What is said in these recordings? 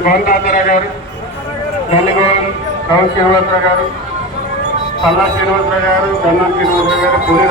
గల్లి మన గారు గల్లి గోవింద్ రావు శ్రీనివాసరావు గారు పల్లా శ్రీనివాసరావు గారు గన్నా శ్రీనివాసరావు గారు పూరి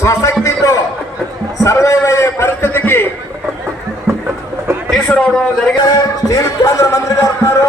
స్వశక్తితో సర్వైవ్ అయ్యే పరిస్థితికి తీసుకురావడం జరిగింది. స్టీల్ కేంద్ర మంత్రి గారు ఉన్నారు.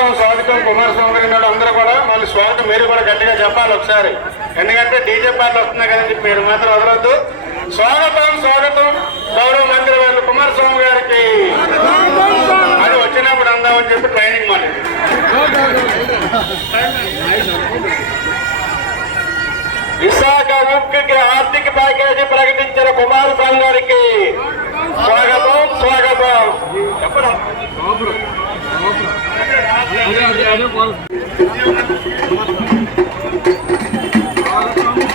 స్వాగతం స్వాగతం కుమారస్వామి గారి నాడు అందరూ కూడా. మళ్ళీ స్వాగతం మీరు కూడా గట్టిగా చెప్పాలి ఒకసారి. ఎందుకంటే డీజే పాటలు వస్తున్నాయి కదని చెప్పి మీరు మాత్రం వదలొద్దు. స్వాగతం స్వాగతం గౌరవ మంత్రి వారు కుమారస్వామి గారికి. అది వచ్చినప్పుడు అందామని చెప్పి ట్రైనింగ్ మళ్ళీ విశాఖ ఉక్కి ఆర్థిక ప్యాకేజీ ప్రకటించిన కుమారస్వామి గారికి స్వాగతం స్వాగతం. చెప్పడం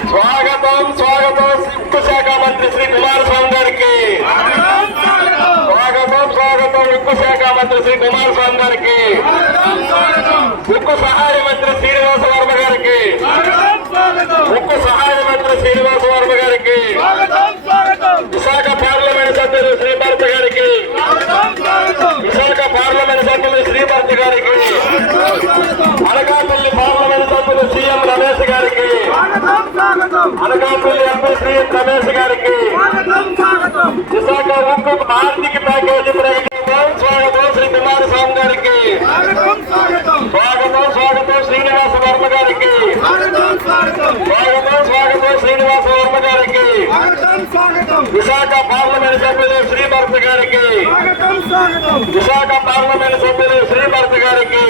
స్వాగతం స్వాగతం ఉక్కు శాఖ మంత్రి శ్రీ కుమారస్వామి గారికి. స్వాగతం స్వాగతం ఉక్కు శాఖ మంత్రి శ్రీ కుమారస్వామి గారికి. ఉక్కు సహాయ మంత్రి శ్రీనివాస వర్మ గారికి. ఉక్కు సహాయ మంత్రి శ్రీనివాస వర్మ గారికి. స్వాగతం స్వాగతం శ్రీనివాస వర్మ గారికి విశాఖ పార్లమెంట్ సభ్యులు శ్రీభర్త గారికి విశాఖ పార్లమెంట్ సభ్యులు శ్రీభర్త గారికి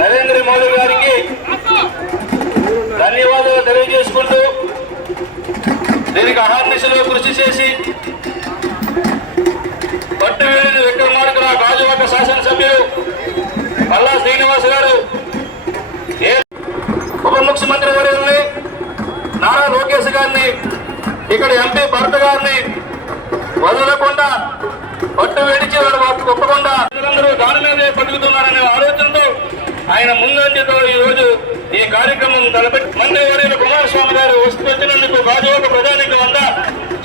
నరేంద్ర మోదీ గారికి ధన్యవాదాలు తెలియజేసుకుంటూ దీనికి అహర్నిశలో కృషి చేసి పట్టువేలిన విక్రమార్కుల గాజువాక శాసనసభ్యులు పల్లా శ్రీనివాస్ గారు ఉప ముఖ్యమంత్రి వర్యుల్ని నారా లోకేష్ గారిని ఇక్కడ ఎంపీ భరత్ గారిని వదలకుండా పట్టు విడిచి వాడు ఒప్పకుండా అందరూ దాని మీదే బతుకుతున్నారనే ఆలోచనతో ఆయన ముందంజతో ఈ రోజు ఈ కార్యక్రమం తలపెట్టి మండవరైన కుమారస్వామి గారు వస్తువచ్చినందుకు గాజువాక ప్రధానికి వంద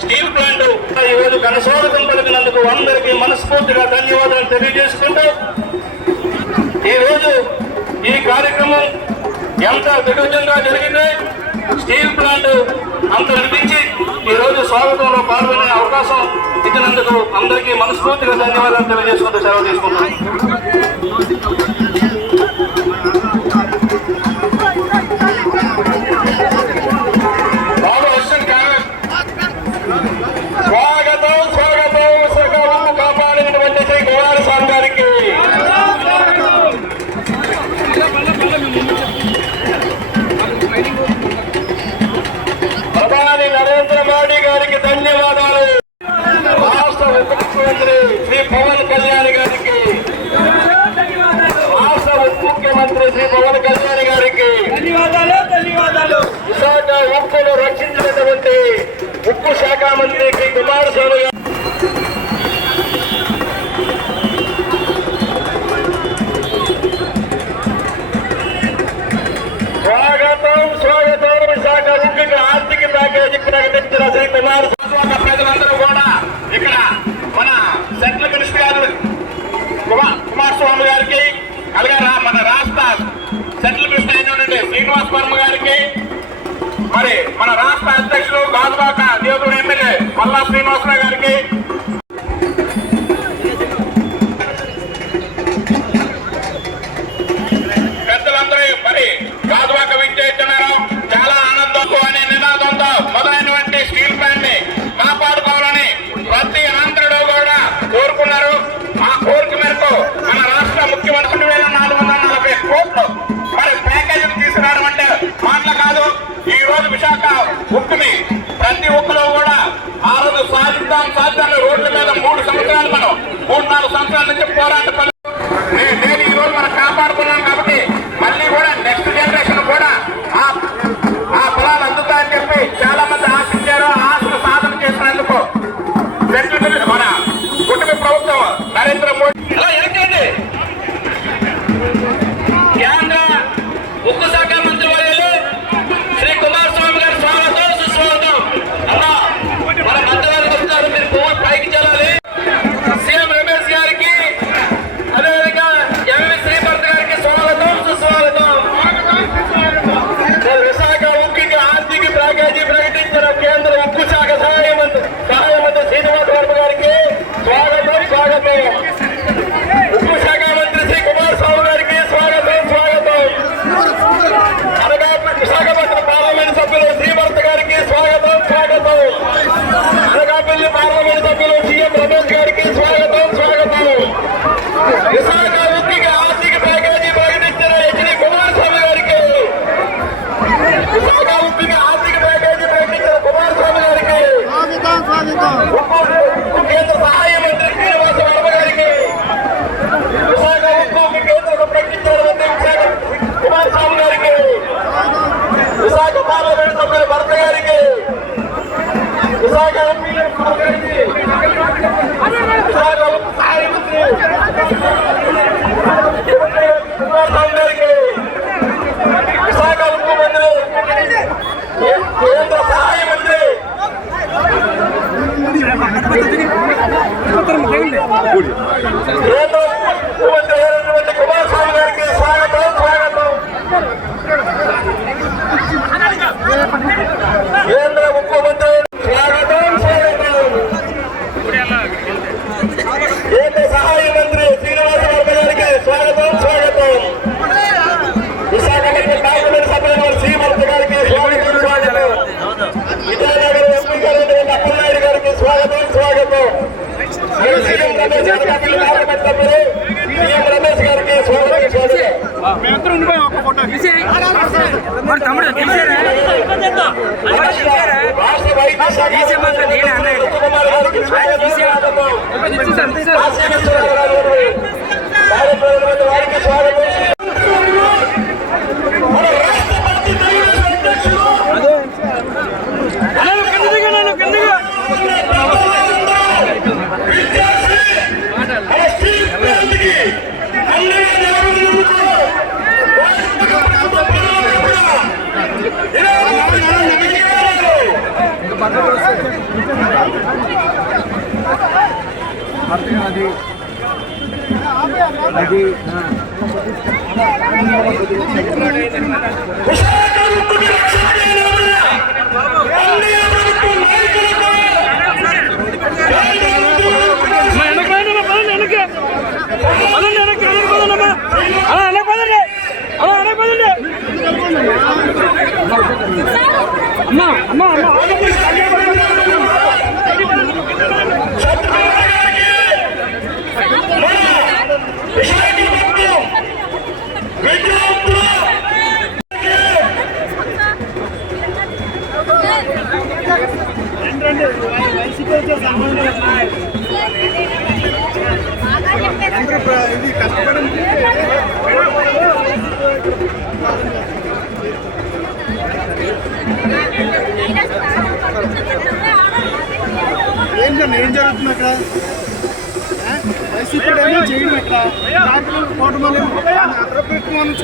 స్టీల్ ప్లాంట్ ఈ రోజు కనసాగతం పలికినందుకు అందరికీ మనస్ఫూర్తిగా ధన్యవాదాలు తెలియజేసుకుంటూ ఈ రోజు ఈ కార్యక్రమం ఎంత దిగ్విజంగా జరిగింది స్టీల్ ప్లాంట్ అంత నడిపించి ఈ రోజు స్వాగతంలో పాల్గొనే అవకాశం ఇచ్చినందుకు అందరికీ మనస్ఫూర్తిగా ధన్యవాదాలు తెలియజేసుకుంటూ సెలవు తీసుకుంటున్నాను. ఉప్పు శాఖ మంత్రి శ్రీ కుమారస్వామి గారు. స్వాగతం స్వాగతం. విశాఖ ఉక్కుకి ఆర్థిక ప్యాకేజీ ప్రకటించిన శ్రీ కుమార్ ప్రజలందరూ కూడా ఇక్కడ మన సెంట్రల్ మినిస్టర్ గారు కుమార్ కుమారస్వామి గారికి అలాగే రా- మన రాష్ట్ర సెంట్రల్ మినిస్టర్ అయినటువంటి శ్రీనివాస్ వర్మ మరి మన రాష్ట్ర అధ్యక్షులు గాజుబాక దేవుడు ఎమ్మెల్యే మల్లా శ్రీనివాసరావు గారికి అందరికీ విశాఖ ముఖ్యమంత్రి కేంద్ర సహాయ మంత్రి ఏ Let's go. అది ఏం జరుగుతుంది? అక్కడ? వైసీపీ ఏమో చేయడం ఇక్కడ రాత్రి కోటమని అద్రపెట్టుకోవాలని